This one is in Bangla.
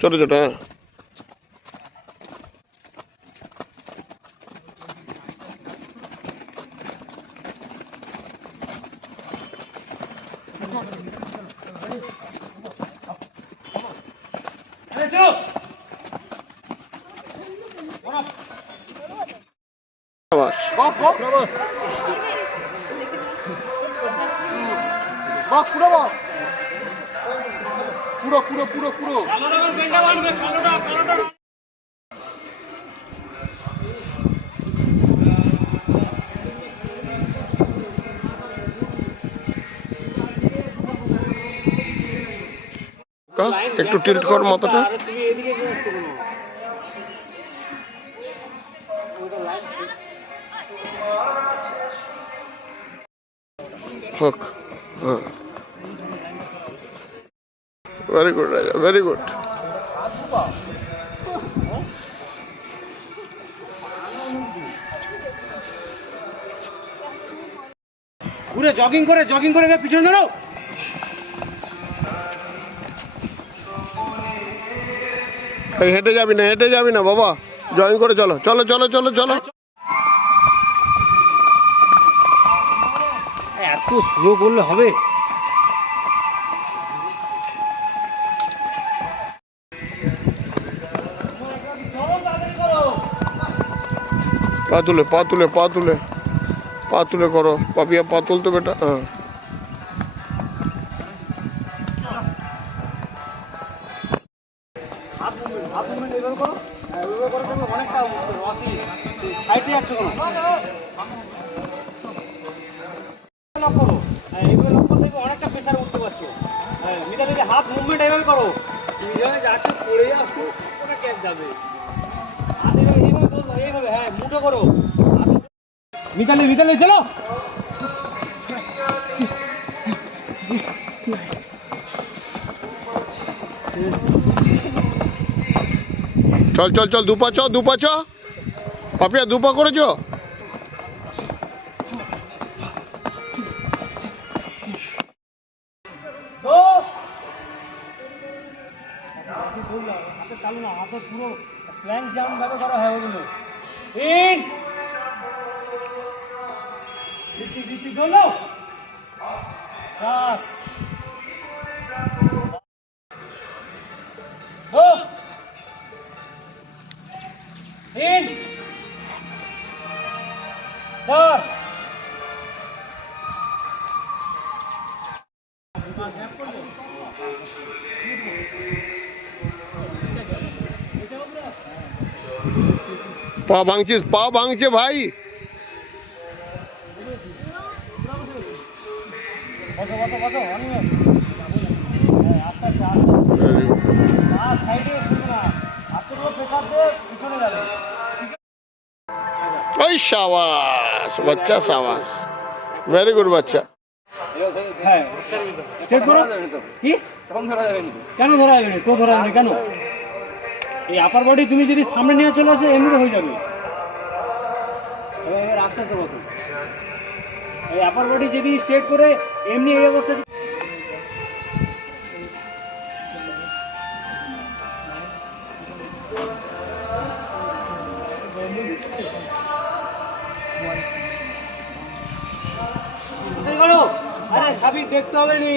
ছোট ছোট। হ্যাঁ পুরো পুরো পুরো পুরো একটু টিল্ট কর মাথাটা। হোক। হ্যাঁ ভেরি গুড রাজা, ভেরি গুড। পুরো জগিং করে পিছনে ধরো। হেঁটে যাবি না বাবা, জয়েন করে চলো চলো চলো চলো চলো। এত স্লো বললে হবে? পা তুলে পা তুলে পা তুলে পা তুলে করো পাপিয়া, পা তুলতো বেটা। হ্যাঁ অনেকটা প্রেসার উঠতে পারছো। মিতালি হাত মুভমেন্ট এইভাবে করো, তুমি যেভাবে যাচ্ছ পড়ে যাচ্ছ ক্যাচ যাবে। হাত এইভাবে হ্যাঁ মুঠো করো। মিতালি চলো। চল চল চল, দুপা চ পাপিয়া, দুপা করেছো। চালু না, হাতে পুরো প্ল্যান যেমন ভাবে করা হয় ওগুলো। তিন দিচ্ছি চলো। চার তিন চার পা ভাঙছে ভাই। বসো অনিয়ম। আস্তে আস্তে সাইডে না, হাতগুলো প্রেসার দিয়ে পিছনে যাবে। ওই সাবাস বাচ্চা, সাবাস, ভেরি গুড বাচ্চা। হ্যাঁ স্ট্রেট করো। কি কেন ধরা যাবে না? তো ধরা যাবে কেন? এই আপার বডি তুমি যদি সামনে নিয়ে চলে আসো এমনিতে হয়ে যাবে। রাস্তা তো বসো, এই আপার বডি যদি স্ট্রেট করে এমনি এই অবস্থা। আরে সাবিক দেখতে হবে নি।